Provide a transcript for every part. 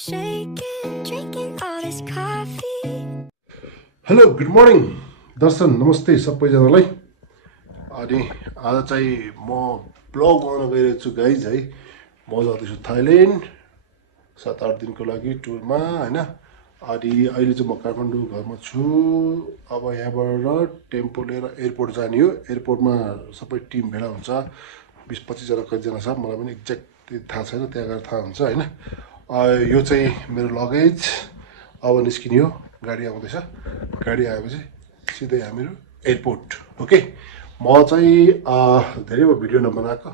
shaking, drinking all this coffee. Hello good morning Darshan नमस्ते सबैजनालाई। अनि आज चाहिँ म ब्लग बनाउन गइरहेको छु गाइज है। म जाँदैछु थाइल्यान्ड 7-8 दिनको लागि टुरमा होइन। अनि अहिले चाहिँ म काठमाडौँ घरमा छु। अब यहाँबाट टेम्पो लिएर एयरपोर्ट जाने हो। एयरपोर्टमा सबै टिम भेला हुन्छ, 20-25 जना कतिजना छ मलाई पनि एक्ज्याक्ट थाहा छैन, त्यहाँ गएर थाहा हुन्छ होइन। यो चाहिँ मेरो लगेज अब निस्किने हो। गाडी आउँदैछ, गाडी आएपछि सिधै हामीहरू एयरपोर्ट। ओके, म चाहिँ धेरै भयो भिडियो नबनाएको।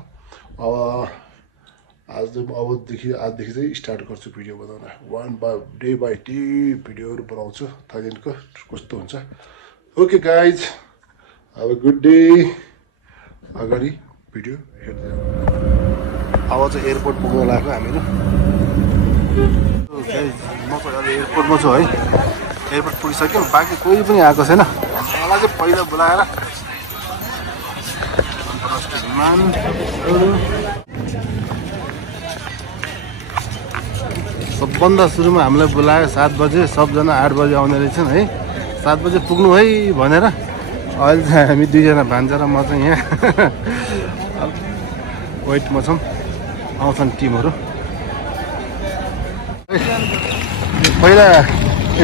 आजदेखि चाहिँ स्टार्ट गर्छु भिडियो बनाउन। डे बाई डे भिडियोहरू बनाउँछु थाइल्यान्डको कस्तो हुन्छ। ओके गाइज, अब गुड डे। अगाडि भिडियो हेर्दै अब चाहिँ एयरपोर्ट पुग्न लाग्यो हामीहरू। म चाहिँ अहिले एयरपोर्टमा छु है। एयरपोर्ट पुगिसक्यो, बाँकी कोही पनि आएको छैन। मलाई चाहिँ पहिला बोलाएर सबभन्दा सुरुमा हामीलाई बोलायो 7 बजे। सबजना 8 बजे आउने रहेछन् है। 7 बजे पुग्नु है भनेर। अहिले चाहिँ हामी 2 जना भान्जा र म चाहिँ यहाँ वेटमा छौँ, आउँछन् टिमहरू। पहिला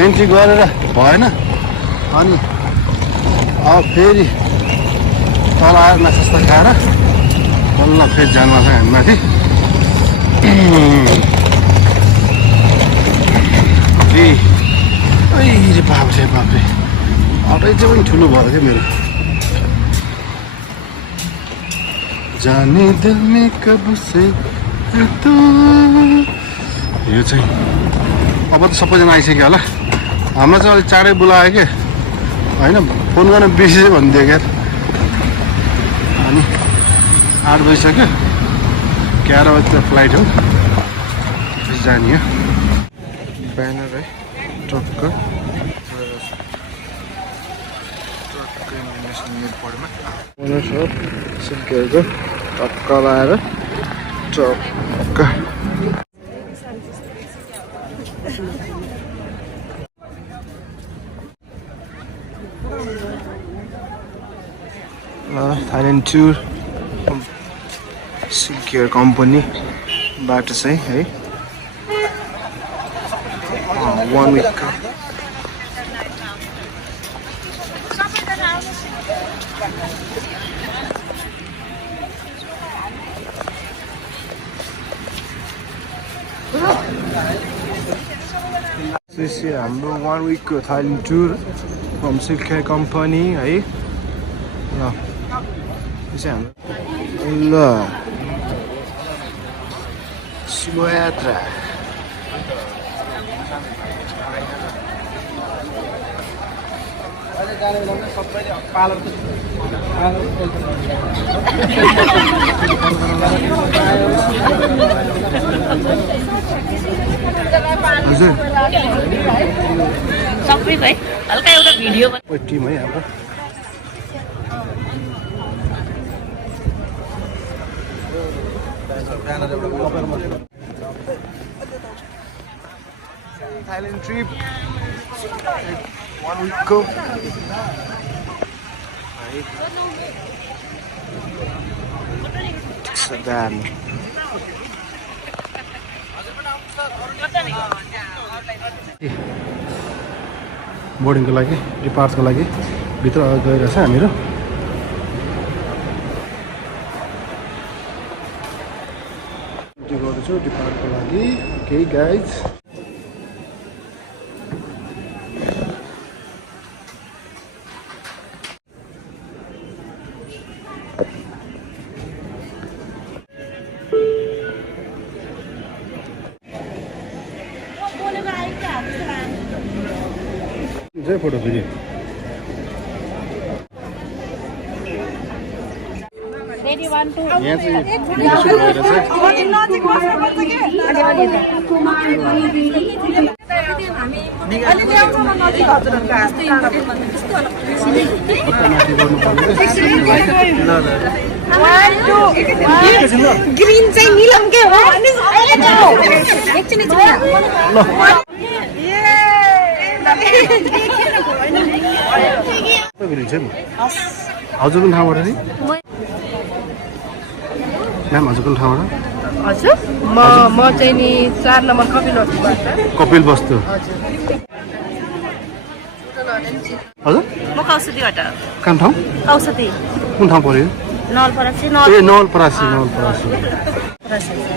एन्ट्री गरेर भएन, अनि अब फेरि तल आएर नास्ता खाएर बल्ल फेरि जानु छ हामी माथि। ए बाफ्रे बाफ्रे, अटै चाहिँ पनि ठुलो भयो क्या मेरो। जाने दिल में कब से तो यो चाहिँ अब त सबैजना आइसक्यो होला। हामीलाई चाहिँ अलिक चाँडै बोलायो क्या होइन, फोन गर्न बिर्सेँ भनिदियो क्या। अनि 8 बजिसक्यो, 11 बजीतिर फ्लाइट हो, जाने हो। ब्यानर है ट्रक्क इन्टरनेसनल एयरपोर्टमा सिल्केको टक्क लाएर ट्रक्क। थाइल्यान्ड टुर सिल्केयर कम्पनीबाट चाहिँ है 1 विक। हाम्रो 1 विकको थाइल्यान्ड टुर फ्रम सिल्केयर कम्पनी है। ल यो चाहिँ हाम्रो ल स्लो यात्रा। हजुर सबै है हल्का एउटा भिडियो टिम है हाम्रो। Thailand trip 1 week ago. Sedan. बोर्डिङको लागि, डिपार्टको लागि भित्र गइरहेको छ हामीहरू। गर्दैछु डिपार्टको लागि। ओके गाइज, जय फोटो फेरि यहाँ चाहिँ भिडियो सुरु भइरहेछ। ग्रीन चाहिँ निलमकै हो एकछिन हजुर कुन ठाउँबाट नि म्याम हजुर कुन ठाउँबाट हजुर म चाहिँ नि 4 नम्बर कपिल कपिल वस्तु वस्तुबाट हजुर म कौसतीबाट काम ठाउँ कौसती कुन ठाउँ पर्यो नलपरासी ए नवलपरासी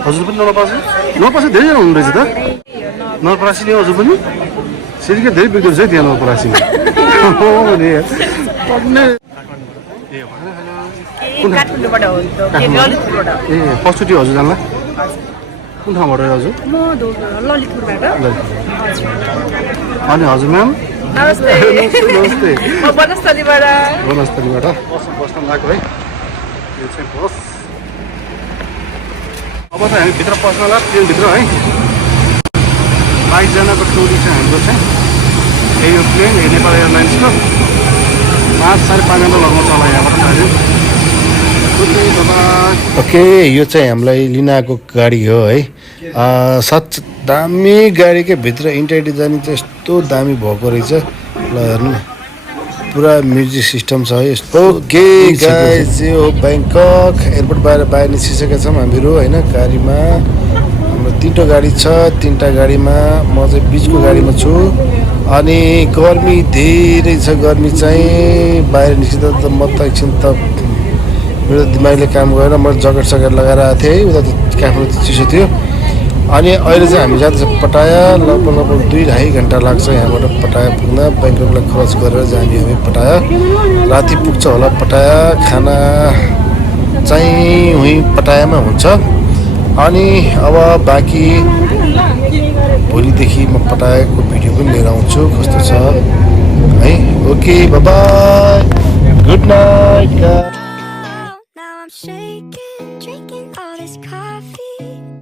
हजुर पनि नवलपरासी धेरैजना हुनुहुँदैछ त नवलपरासी नि हजुर पनि सिरिकै धेरै बिग्रिन्छ है त्यहाँ नवलपरासी काठमाडौँबाट हो ललितपुरबाट ए फर्स्टचोटि हजुर जानला कुन ठाउँबाट हजुर म ललितपुरबाट अनि हजुर म्याम नमस्ते नमस्ते म वनस्थलीबाट वनस्थलीबाट बस्न लागेको है यो चाहिँ बस अब त हामी भित्र पस्न लाग्छ ट्रेनभित्र है 22 जनाको टोली चाहिँ हाम्रो चाहिँ यो प्लेन नेपाल एयरलाइन्सको 5-5.5 घन्टा लगाउँछ होला यहाँबाट ओके यो चाहिँ हामीलाई लिन आएको गाडी हो है साँच्च दामी गाडीकै भित्र इन्टर डिजाइन चाहिँ यस्तो दामी भएको रहेछ ल हेर्नु न पुरा म्युजिक सिस्टम छ है यस्तो ओके गाइज यो ब्याङ्कक एयरपोर्ट बाहिर निस्किसकेका छौँ हामीहरू होइन गाडीमा हाम्रो 3टा गाडी छ 3टा गाडीमा म चाहिँ बिचको गाडीमा छु अनि गर्मी धेरै छ गर्मी चाहिँ बाहिर निस्किँदा त म त एकछिन त मेरो दिमागले काम गरेर म ज्याकेट सकेट लगाएर आएको थिएँ है उता त काठमाडौँ त चिसो थियो अनि अहिले चाहिँ हामी जाँदैछ पटाया लगभग 2-2.5 घन्टा लाग्छ यहाँबाट पटाया पुग्न ब्याङ्ककलाई क्रस गरेर जाने हामी पटाया राति पुग्छ होला पटाया खाना चाहिँ उहीँ पटायामा हुन्छ अनि अब बाँकी भोलिदेखि म पटायाको भिडियो पनि लिएर आउँछु कस्तो छ है okay by good night Now I'm shaking, drinking